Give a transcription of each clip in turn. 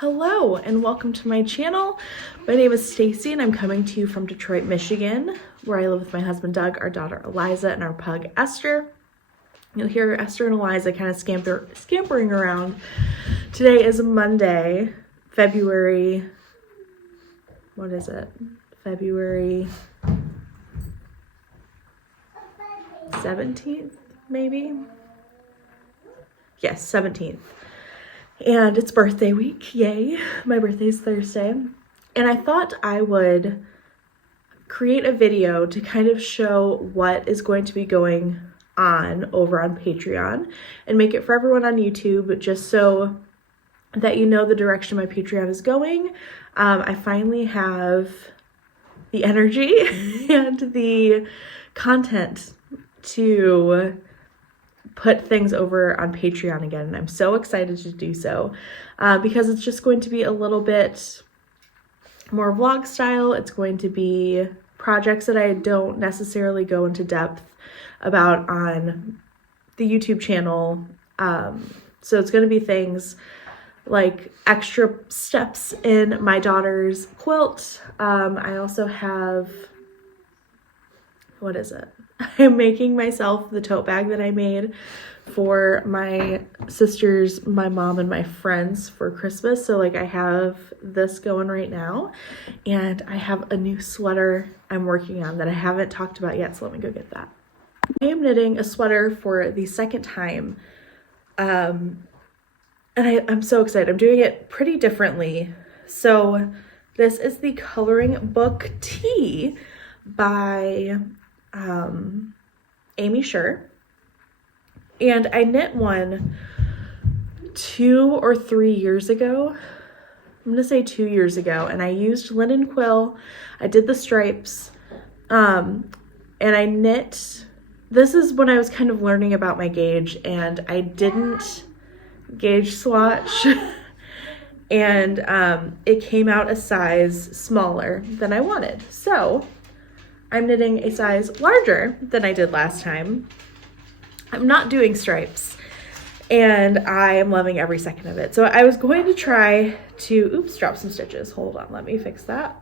Hello and welcome to my channel. My name is Stacy and I'm coming to you from Detroit, Michigan, where I live with my husband Doug, our daughter Eliza, and our pug Esther. You'll hear Esther and Eliza kind of scampering around. Today is Monday, February 17th, maybe? Yes, 17th. And it's birthday week, yay. My birthday's Thursday. And I thought I would create a video to kind of show what is going to be going on over on Patreon and make it for everyone on YouTube, just so that you know the direction my Patreon is going. I finally have the energy and the content to put things over on Patreon again, and I'm so excited to do so because it's just going to be a little bit more vlog style. It's going to be projects that I don't necessarily go into depth about on the YouTube channel. So it's going to be things like extra steps in my daughter's quilt. I also have, what is it? I'm making myself the tote bag that I made for my sisters, my mom, and my friends for Christmas. So like I have this going right now, and I have a new sweater I'm working on that I haven't talked about yet. So let me go get that. I am knitting a sweater for the second time. And I'm so excited. I'm doing it pretty differently. So this is the coloring book Tea by Amy Sher, and I knit one 2 or 3 years ago. I'm gonna say 2 years ago, and I used linen quill. I did the stripes, and I knit. This is when I was kind of learning about my gauge, and I didn't gauge swatch, and it came out a size smaller than I wanted. So I'm knitting a size larger than I did last time. I'm not doing stripes, and I am loving every second of it. So I was going to try to, drop some stitches. Hold on, let me fix that.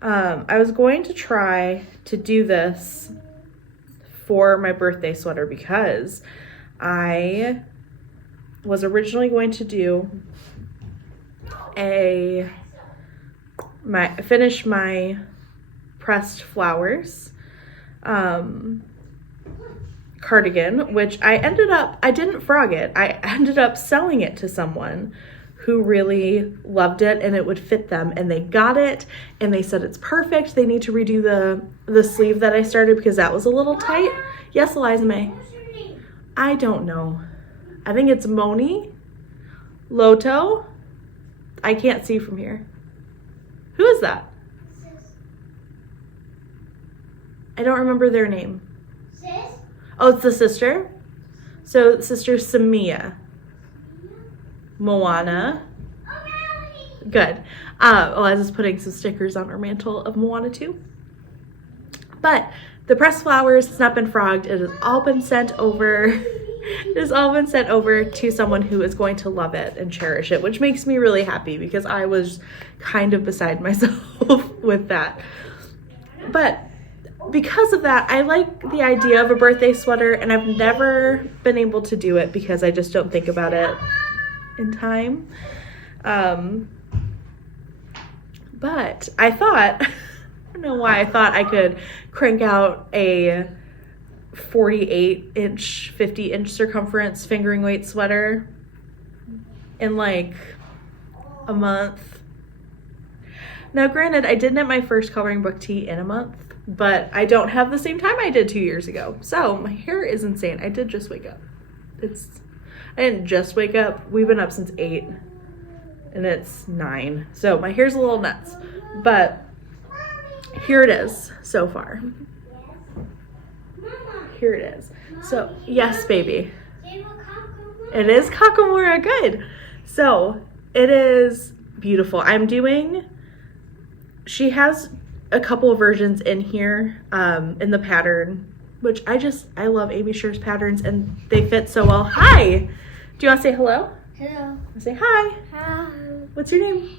I was going to try to do this for my birthday sweater because I was originally going to do finish my pressed flowers cardigan, which I didn't frog it. I ended up selling it to someone who really loved it and it would fit them, and they got it and they said it's perfect. They need to redo the sleeve that I started because that was a little tight. Yes, Eliza May. I don't know. I think it's Moni Loto. I can't see from here. Who is that? I don't remember their name. Sis? Oh, it's the sister? So, Sister Samia. Moana. Oh, Good. Eliza's putting some stickers on our mantle of Moana too. But the pressed flowers, it's not been frogged. It has all been sent over. It has all been sent over to someone who is going to love it and cherish it, which makes me really happy because I was kind of beside myself with that. But because of that, I like the idea of a birthday sweater, and I've never been able to do it because I just don't think about it in time. But I thought, I don't know why, I thought I could crank out a 48-inch, 50-inch circumference fingering weight sweater in like a month. Now, granted, I did knit my first coloring book Tea in a month, but I don't have the same time I did 2 years ago. So my hair is insane. I did just wake up. I didn't just wake up. We've been up since 8 and it's 9. So my hair's a little nuts, but here it is so far. Here it is. So yes, baby. It is Kakamura. Good. So it is beautiful. She has a couple of versions in here in the pattern, which I love Amy Sher's patterns and they fit so well. Hi! Do you want to say hello? Hello. Say hi. Hi. What's your name?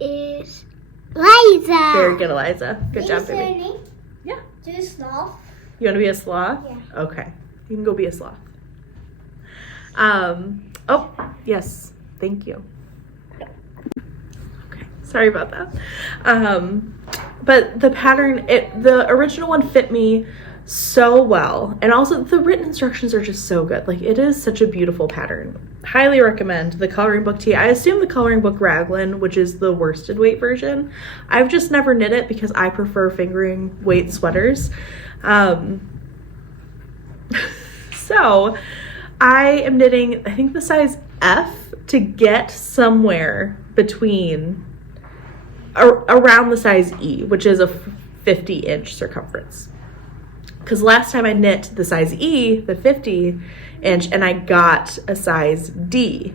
Is Liza. Very good, Eliza. Good job, baby. Yeah. Do a sloth. You want to be a sloth? Yeah. Okay. You can go be a sloth. Oh, yes. Thank you. Okay. Sorry about that. But the pattern, the original one fit me so well. And also the written instructions are just so good. Like, it is such a beautiful pattern. Highly recommend the coloring book tee. I assume the coloring book raglan, which is the worsted weight version. I've just never knit it because I prefer fingering weight sweaters. So I am knitting, I think, the size F to get somewhere between around the size E, which is a 50-inch circumference. Because last time I knit the size E, the 50-inch, and I got a size D.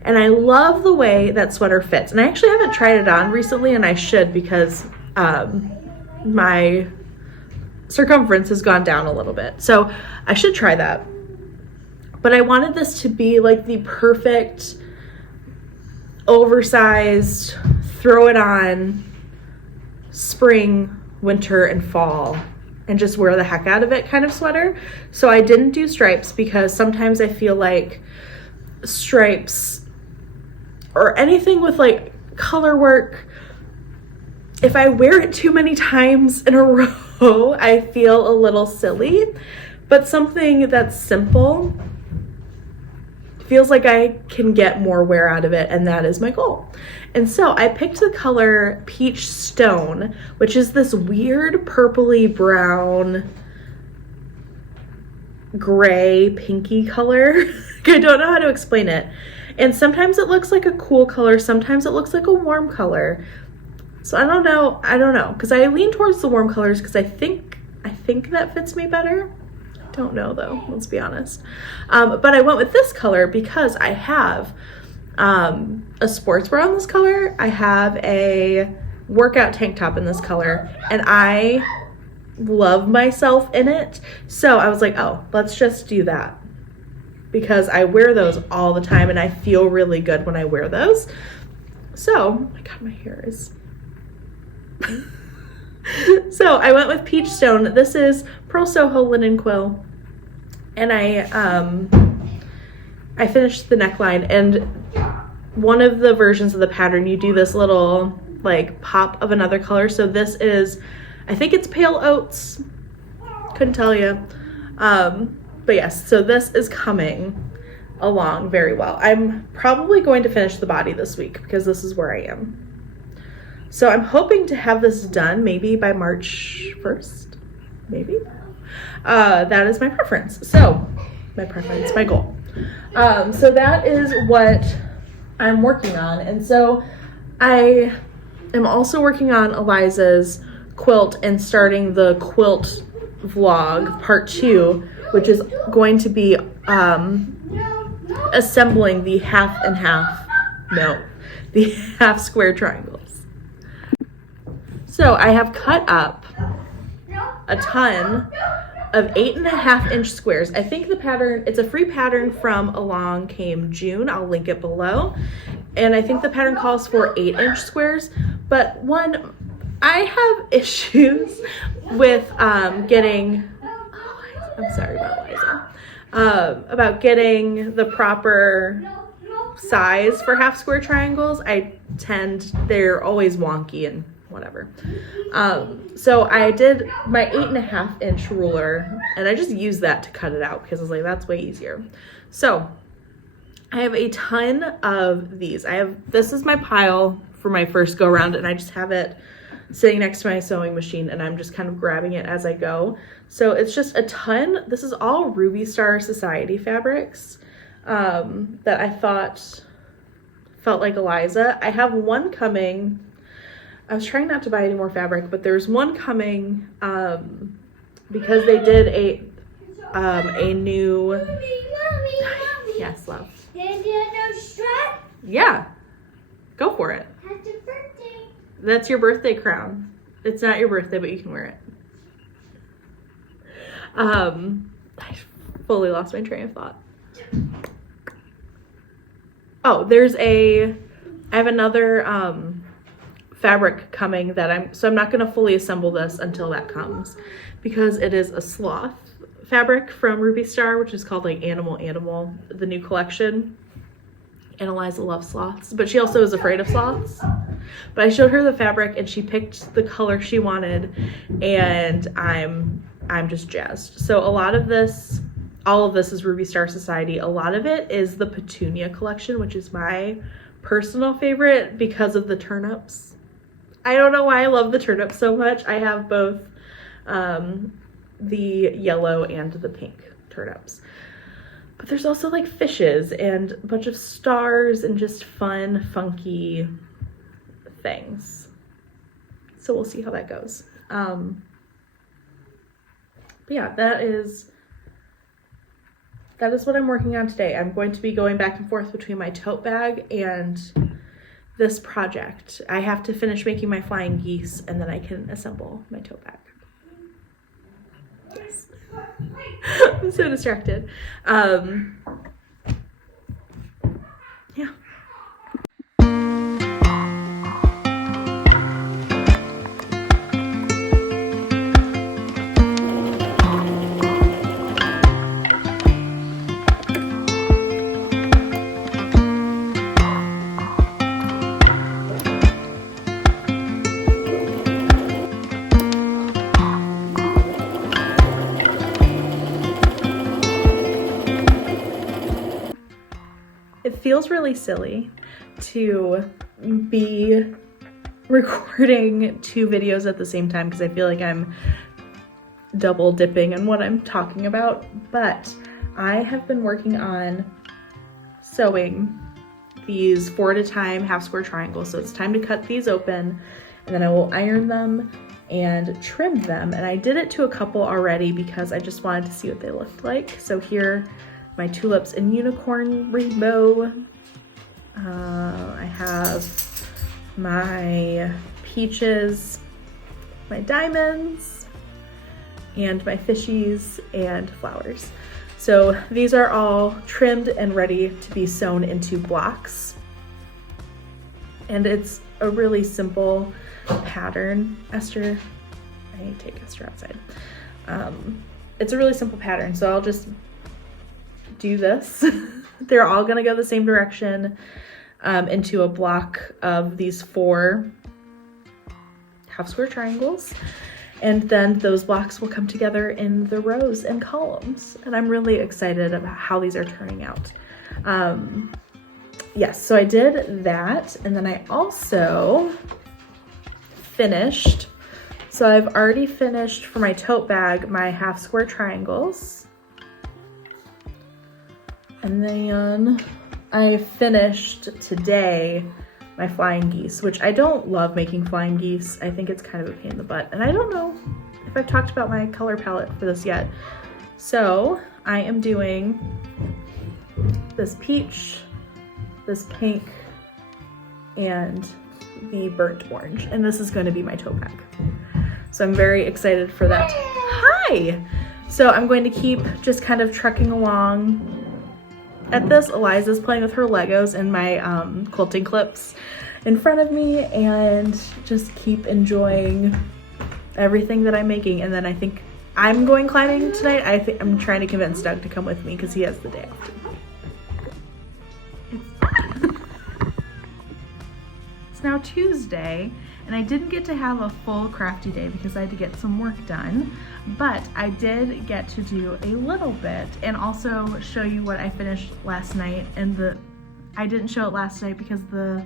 And I love the way that sweater fits. And I actually haven't tried it on recently, and I should, because my circumference has gone down a little bit. So I should try that. But I wanted this to be like the perfect, oversized, throw it on spring, winter, and fall, and just wear the heck out of it kind of sweater. So I didn't do stripes because sometimes I feel like stripes or anything with like color work, if I wear it too many times in a row, I feel a little silly. But something that's simple feels like I can get more wear out of it, and that is my goal. And so I picked the color Peach Stone, which is this weird purpley brown, gray, pinky color. I don't know how to explain it. And sometimes it looks like a cool color, sometimes it looks like a warm color. So I don't know, because I lean towards the warm colors because I think that fits me better. Don't know though, let's be honest. But I went with this color because I have a sports bra in this color. I have a workout tank top in this color, and I love myself in it. So I was like, oh, let's just do that, because I wear those all the time and I feel really good when I wear those. So, oh my God, my hair is... So I went with Peach Stone. This is Pearl Soho linen quill, and I finished the neckline, and one of the versions of the pattern you do this little like pop of another color. So this is, I think it's pale oats, couldn't tell you, but yes, so this is coming along very well. I'm probably going to finish the body this week because this is where I am. So I'm hoping to have this done maybe by March 1st, maybe. That is my preference. So my goal. So that is what I'm working on. And so I am also working on Eliza's quilt and starting the quilt vlog part 2, which is going to be assembling the the half square triangles. So I have cut up a ton of 8.5-inch squares. I think the pattern, it's a free pattern from Along Came June. I'll link it below. And I think the pattern calls for 8-inch squares. But one, I have issues with getting, I'm sorry about Liza, about getting the proper size for half square triangles. They're always wonky and whatever. So I did my 8.5-inch ruler, and I just used that to cut it out because I was like, that's way easier. So I have a ton of these. This is my pile for my first go around, and I just have it sitting next to my sewing machine, and I'm just kind of grabbing it as I go. So it's just a ton. This is all Ruby Star Society fabrics that I thought felt like Eliza. I have one coming. I was trying not to buy any more fabric, but there's one coming because they did a new... Mommy. Yes, love. Did you know strap? Yeah, go for it. Happy birthday. That's your birthday crown. It's not your birthday, but you can wear it. I fully lost my train of thought. Oh, there's a I have another fabric coming that I'm not going to fully assemble this until that comes, because it is a sloth fabric from Ruby Star, which is called like Animal, the new collection. And Eliza loves sloths, but she also is afraid of sloths. But I showed her the fabric and she picked the color she wanted, and I'm just jazzed. So a lot of this, all of this is Ruby Star Society. A lot of it is the Petunia collection, which is my personal favorite because of the turnips. I don't know why I love the turnips so much. I have both the yellow and the pink turnips. But there's also like fishes and a bunch of stars and just fun, funky things. So we'll see how that goes. But yeah, that is what I'm working on today. I'm going to be going back and forth between my tote bag and this project. I have to finish making my flying geese and then I can assemble my tote bag. Yes. I'm so distracted. Yeah. It feels really silly to be recording 2 videos at the same time because I feel like I'm double dipping in what I'm talking about, but I have been working on sewing these 4 at a time half square triangles. So it's time to cut these open and then I will iron them and trim them. And I did it to a couple already because I just wanted to see what they looked like. So here, my tulips and unicorn rainbow. I have my peaches, my diamonds, and my fishies and flowers. So these are all trimmed and ready to be sewn into blocks. And it's a really simple pattern. Esther, I need to take Esther outside. It's a really simple pattern, so I'll just do this. They're all gonna go the same direction into a block of these 4 half square triangles. And then those blocks will come together in the rows and columns. And I'm really excited about how these are turning out. Yes, so I did that. And then I also finished. So I've already finished for my tote bag, my half square triangles. And then I finished today my flying geese, which I don't love making flying geese. I think it's kind of a pain in the butt. And I don't know if I've talked about my color palette for this yet. So I am doing this peach, this pink, and the burnt orange. And this is going to be my tote bag. So I'm very excited for that. Hi! So I'm going to keep just kind of trucking along at this. Eliza's playing with her Legos and my quilting clips in front of me, and just keep enjoying everything that I'm making. And then I think I'm going climbing tonight. I'm trying to convince Doug to come with me because he has the day off too. It's now Tuesday, and I didn't get to have a full crafty day because I had to get some work done, but I did get to do a little bit and also show you what I finished last night. And I didn't show it last night because the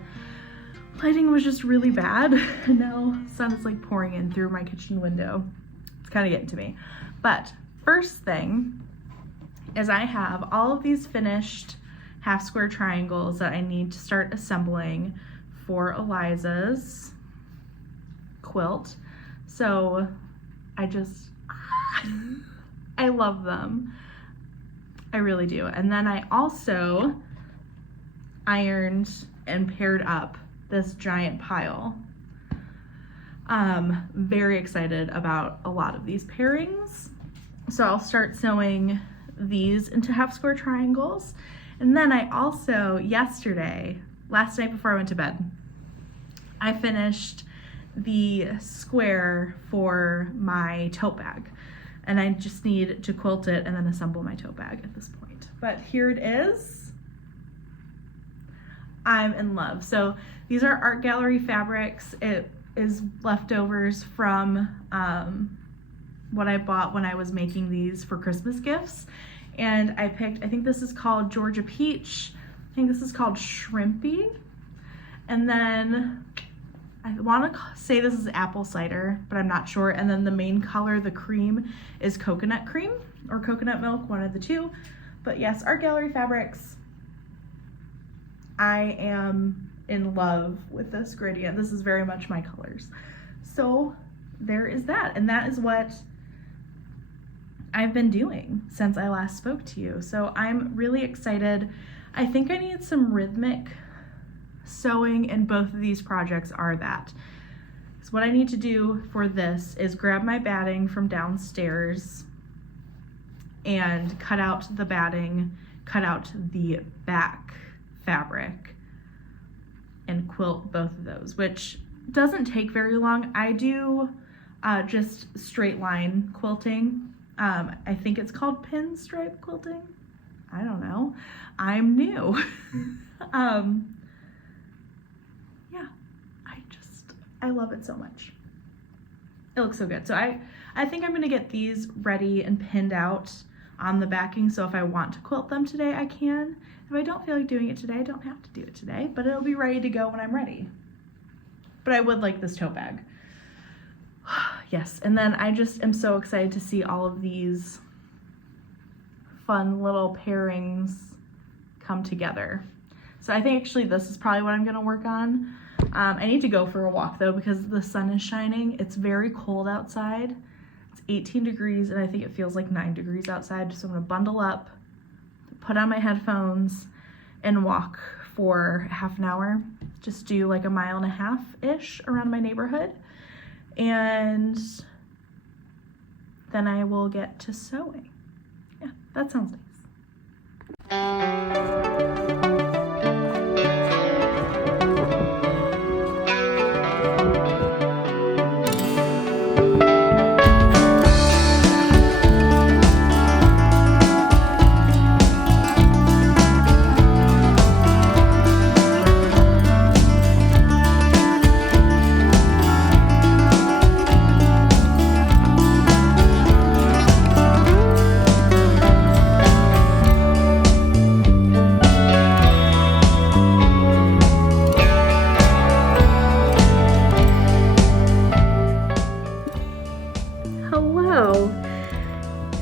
lighting was just really bad. And now the sun is like pouring in through my kitchen window. It's kind of getting to me. But first thing is I have all of these finished half square triangles that I need to start assembling for Eliza's quilt. So I love them. I really do. And then I also ironed and paired up this giant pile. Very excited about a lot of these pairings. So I'll start sewing these into half square triangles. And then I also, yesterday, last night before I went to bed, I finished the square for my tote bag, and I just need to quilt it and then assemble my tote bag at this point. But here it is. I'm in love. So these are art gallery fabrics. It is leftovers from what I bought when I was making these for Christmas gifts. And I picked, I think this is called Georgia Peach. I think this is called Shrimpy. And then I want to say this is apple cider, but I'm not sure. And then the main color, the cream, is coconut cream or coconut milk, one of the two. But yes, art gallery fabrics. I am in love with this gradient. This is very much my colors. So there is that. And that is what I've been doing since I last spoke to you. So I'm really excited. I think I need some rhythmic sewing, and both of these projects are that. So what I need to do for this is grab my batting from downstairs and cut out the batting, cut out the back fabric, and quilt both of those, which doesn't take very long. I do just straight line quilting. I think it's called pinstripe quilting. I don't know. I'm new. Yeah, I love it so much. It looks so good. So I think I'm gonna get these ready and pinned out on the backing, so if I want to quilt them today, I can. If I don't feel like doing it today, I don't have to do it today, but it'll be ready to go when I'm ready. But I would like this tote bag. Yes, and then I just am so excited to see all of these fun little pairings come together. So I think actually this is probably what I'm gonna work on. I need to go for a walk though because the sun is shining. It's very cold outside. It's 18 degrees and I think it feels like 9 degrees outside. So I'm gonna bundle up, put on my headphones, and walk for half an hour. Just do like a 1.5 miles-ish around my neighborhood. And then I will get to sewing. Yeah, that sounds nice.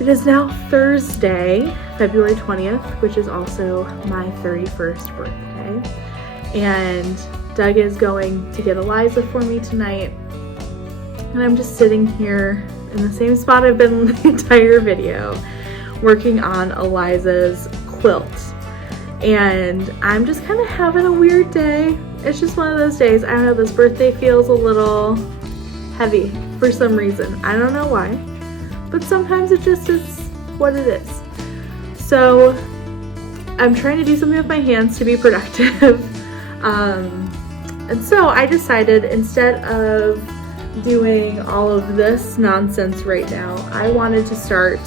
It is now Thursday, February 20th, which is also my 31st birthday. And Doug is going to get Eliza for me tonight. And I'm just sitting here in the same spot I've been the entire video, working on Eliza's quilt. And I'm just kind of having a weird day. It's just one of those days. I don't know, this birthday feels a little heavy for some reason. I don't know why. But sometimes it just is what it is. So I'm trying to do something with my hands to be productive. And so I decided instead of doing all of this nonsense right now, I wanted to start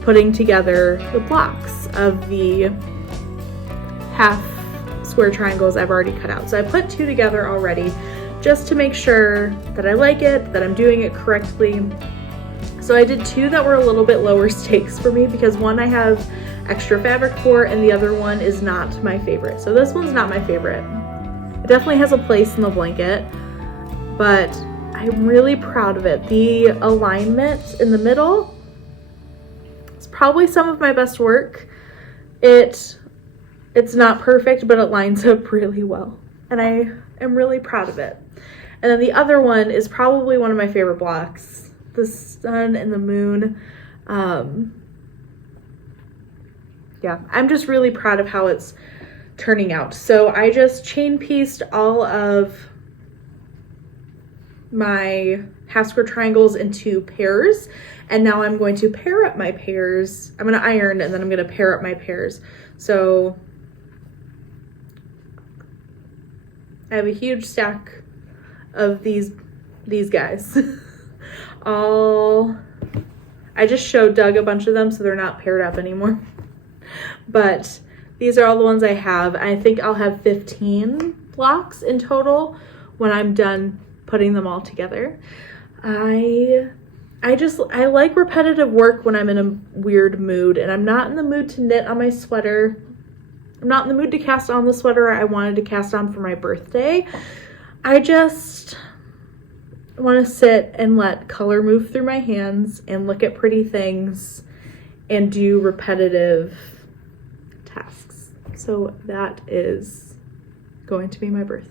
putting together the blocks of the half square triangles I've already cut out. So I put 2 together already just to make sure that I like it, that I'm doing it correctly. So I did 2 that were a little bit lower stakes for me because one I have extra fabric for and the other one is not my favorite. So this one's not my favorite. It definitely has a place in the blanket, but I'm really proud of it. The alignment in the middle is probably some of my best work. It's not perfect, but it lines up really well. And I am really proud of it. And then the other one is probably one of my favorite blocks. The sun and the moon. Yeah, I'm just really proud of how it's turning out. So I just chain pieced all of my half square triangles into pairs, and now I'm going to pair up my pairs. I'm going to iron and then I'm going to pair up my pairs. So I have a huge stack of these guys. I just showed Doug a bunch of them, so they're not paired up anymore. But these are all the ones I have. I think I'll have 15 blocks in total when I'm done putting them all together. I like repetitive work when I'm in a weird mood, and I'm not in the mood to knit on my sweater. I'm not in the mood to cast on the sweater I wanted to cast on for my birthday. I just want to sit and let color move through my hands and look at pretty things and do repetitive tasks. So that is going to be my birthday.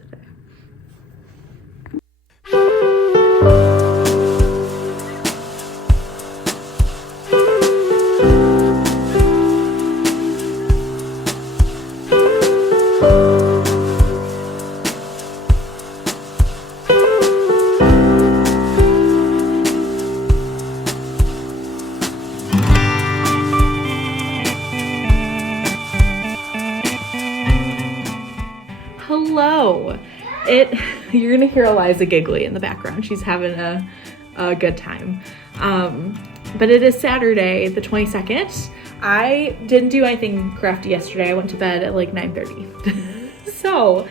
Hello. You're gonna hear Eliza giggly in the background. She's having a good time. But it is Saturday, the 22nd. I didn't do anything crafty yesterday. I went to bed at like 9:30. So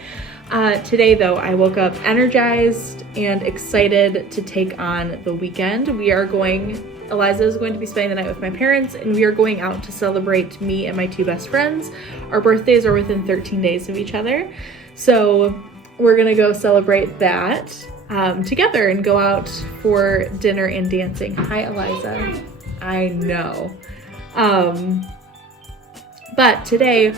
today though, I woke up energized and excited to take on the weekend. Eliza is going to be spending the night with my parents, and we are going out to celebrate me and my two best friends. Our birthdays are within 13 days of each other. So we're gonna go celebrate that together and go out for dinner and dancing. Hi, Eliza. I know. But today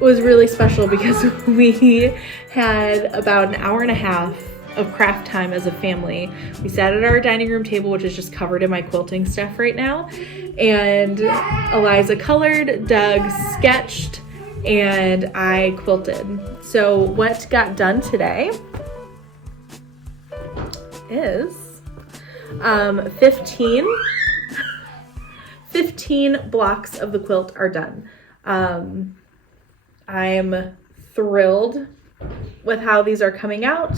was really special because we had about an hour and a half of craft time as a family. We sat at our dining room table, which is just covered in my quilting stuff right now, and Eliza colored, Doug sketched, and I quilted. So what got done today is 15 blocks of the quilt are done. I'm thrilled with how these are coming out,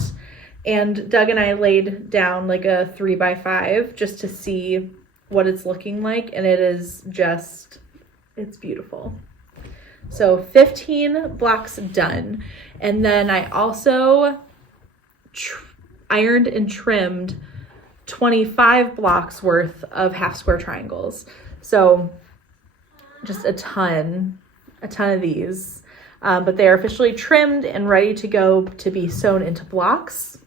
and Doug and I laid down like a 3x5 just to see what it's looking like, and it's beautiful. So 15 blocks done. And then I also ironed and trimmed 25 blocks worth of half square triangles. So just a ton of these. But they are officially trimmed and ready to go to be sewn into blocks.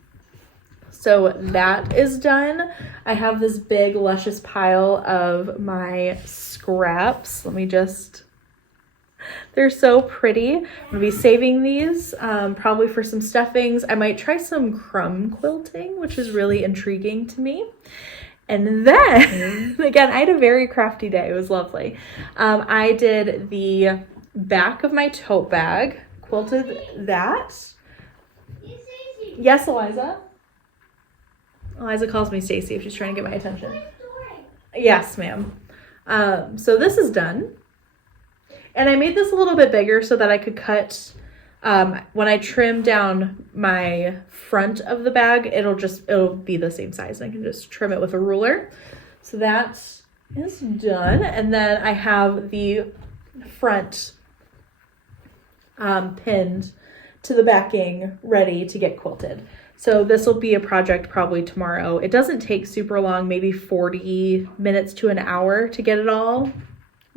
So that is done. I have this big luscious pile of my scraps. They're so pretty. I'm gonna be saving these probably for some stuffings. I might try some crumb quilting, which is really intriguing to me. And then, again, I had a very crafty day. It was lovely. I did the back of my tote bag, quilted that. Yes, Eliza? Eliza calls me Stacy if she's trying to get my attention. Yes, ma'am. So this is done. And I made this a little bit bigger so that I could cut, when I trim down my front of the bag, it'll be the same size. I can just trim it with a ruler. So that is done. And then I have the front pinned to the backing ready to get quilted. So this will be a project probably tomorrow. It doesn't take super long, maybe 40 minutes to an hour to get it all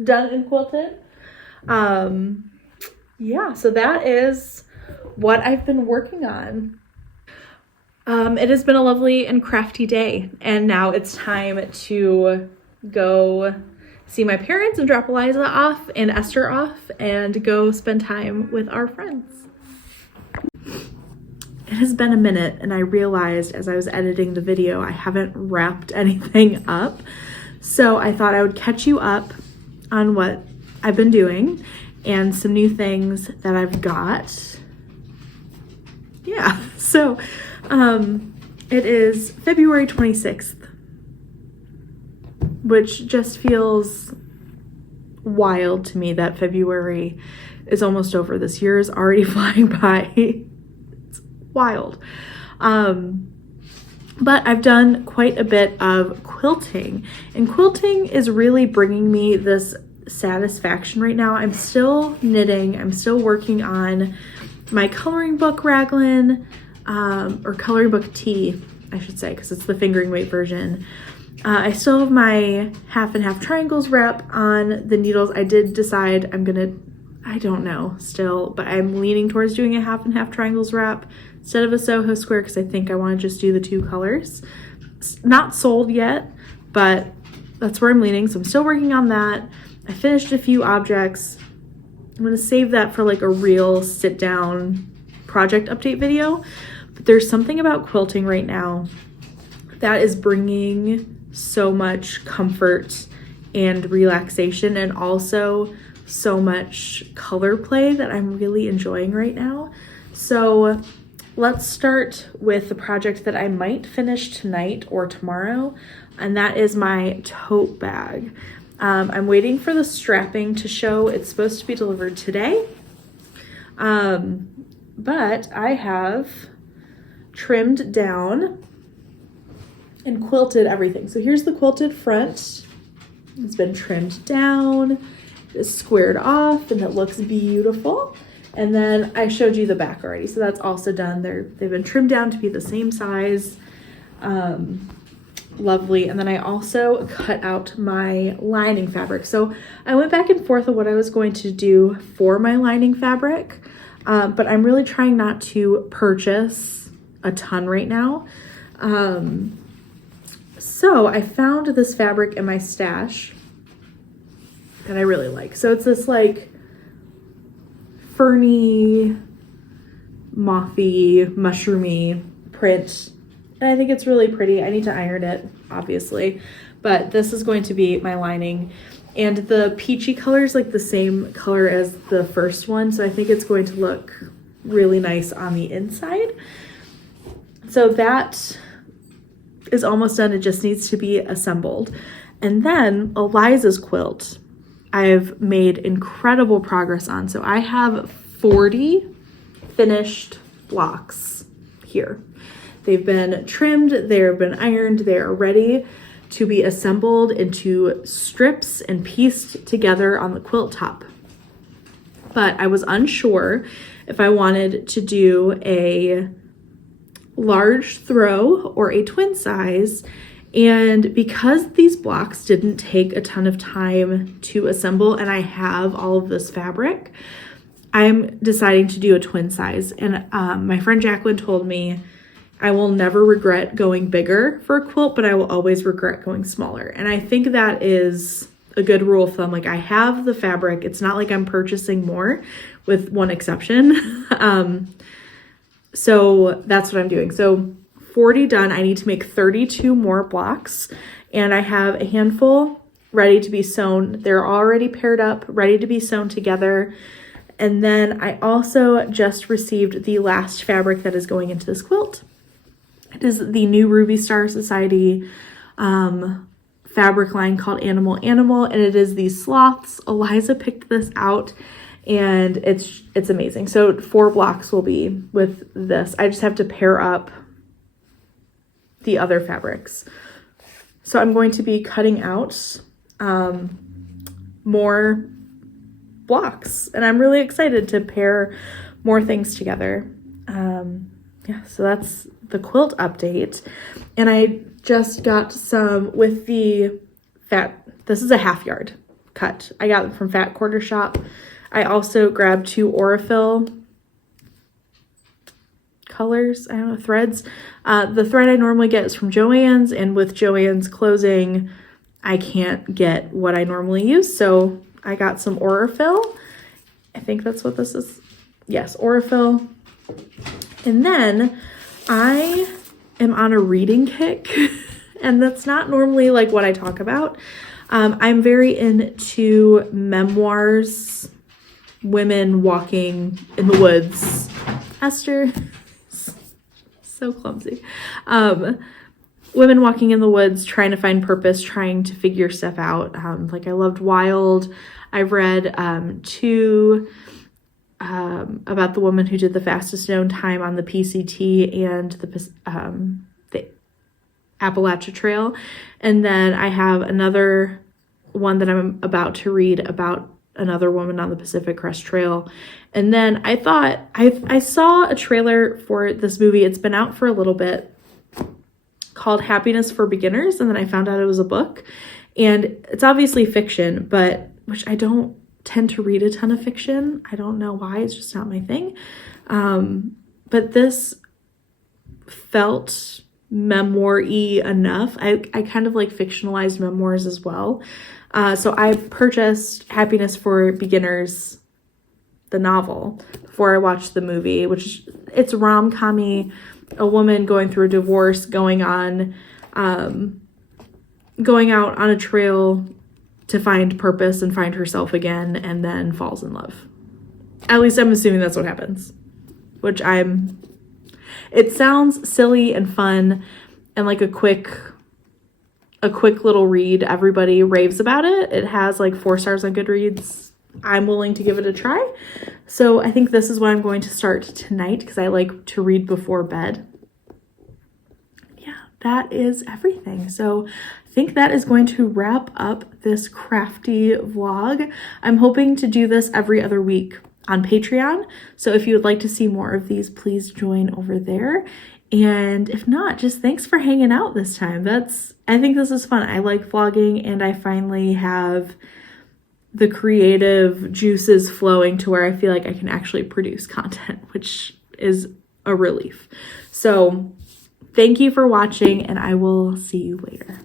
done and quilted. Yeah, so that is what I've been working on. It has been a lovely and crafty day, and now it's time to go see my parents and drop Eliza off and Esther off and go spend time with our friends. It has been a minute, and I realized as I was editing the video I haven't wrapped anything up, so I thought I would catch you up on what I've been doing and some new things that I've got. Yeah, so it is February 26th, which just feels wild to me that February is almost over. This year is already flying by. It's wild. But I've done quite a bit of quilting, and quilting is really bringing me this satisfaction right now. I'm still knitting. I'm still working on my coloring book raglan, or coloring book tee, I should say, because it's the fingering weight version. I still have my half and half triangles wrap on the needles. I did decide I don't know still, but I'm leaning towards doing a half and half triangles wrap instead of a Soho square, because I think I want to just do the 2 colors. It's not sold yet, but that's where I'm leaning. So I'm still working on that. I finished a few objects. I'm going to save that for like a real sit down project update video. But there's something about quilting right now that is bringing so much comfort and relaxation, and also so much color play that I'm really enjoying right now. So let's start with the project that I might finish tonight or tomorrow, and that is my tote bag. I'm waiting for the strapping to show. It's supposed to be delivered today, but I have trimmed down and quilted everything. So here's the quilted front. It's been trimmed down, it's squared off, and it looks beautiful. And then I showed you the back already, so that's also done. They've been trimmed down to be the same size. Lovely. And then I also cut out my lining fabric. So I went back and forth of what I was going to do for my lining fabric, but I'm really trying not to purchase a ton right now. So I found this fabric in my stash that I really like. So it's this like ferny, mothy, mushroomy print. And I think it's really pretty. I need to iron it, obviously, but this is going to be my lining. And the peachy color is like the same color as the first one, so I think it's going to look really nice on the inside. So that is almost done. It just needs to be assembled. And then Eliza's quilt, I've made incredible progress on. So I have 40 finished blocks here. They've been trimmed, they've been ironed, they are ready to be assembled into strips and pieced together on the quilt top. But I was unsure if I wanted to do a large throw or a twin size, and because these blocks didn't take a ton of time to assemble and I have all of this fabric, I'm deciding to do a twin size. And my friend Jacqueline told me I will never regret going bigger for a quilt, but I will always regret going smaller. And I think that is a good rule of thumb. Like, I have the fabric. It's not like I'm purchasing more, with one exception. So that's what I'm doing. So 40 done. I need to make 32 more blocks, and I have a handful ready to be sewn. They're already paired up, ready to be sewn together. And then I also just received the last fabric that is going into this quilt. It is the new Ruby Star Society fabric line called Animal, and it is these sloths. Eliza picked this out, and it's amazing. So 4 blocks will be with this. I just have to pair up the other fabrics. So I'm going to be cutting out more blocks, and I'm really excited to pair more things together. Yeah, so that's the quilt update. And I just got some with the this is a half yard cut. I got them from Fat Quarter Shop. I also grabbed 2 Aurifil colors, I don't know, threads. The thread I normally get is from Joann's, and with Joann's closing, I can't get what I normally use, so I got some Aurifil. I think that's what this is. Yes, Aurifil. And then I am on a reading kick, and that's not normally like what I talk about. I'm very into memoirs, women walking in the woods. Esther, so clumsy. Women walking in the woods, trying to find purpose, trying to figure stuff out. Like, I loved Wild. I've read 2 about the woman who did the fastest known time on the PCT and the Appalachia Trail. And then I have another one that I'm about to read about another woman on the Pacific Crest Trail. And then I thought, I saw a trailer for this movie. It's been out for a little bit, called Happiness for Beginners. And then I found out it was a book. And it's obviously fiction, but which I don't tend to read a ton of fiction. I don't know why, it's just not my thing. But this felt memoir-y enough. I kind of like fictionalized memoirs as well. So I purchased Happiness for Beginners, the novel, before I watched the movie, which it's rom-com-y, a woman going through a divorce, going out on a trail to find purpose and find herself again, and then falls in love. At least I'm assuming that's what happens, which it sounds silly and fun and like a quick little read. Everybody raves about it. It has like 4 stars on Goodreads. I'm willing to give it a try. So I think this is what I'm going to start tonight because I like to read before bed. Yeah, that is everything. So I think that is going to wrap up this crafty vlog. I'm hoping to do this every other week on Patreon. So if you would like to see more of these, please join over there. And if not, just thanks for hanging out this time. I think this is fun. I like vlogging, and I finally have the creative juices flowing to where I feel like I can actually produce content, which is a relief. So thank you for watching, and I will see you later.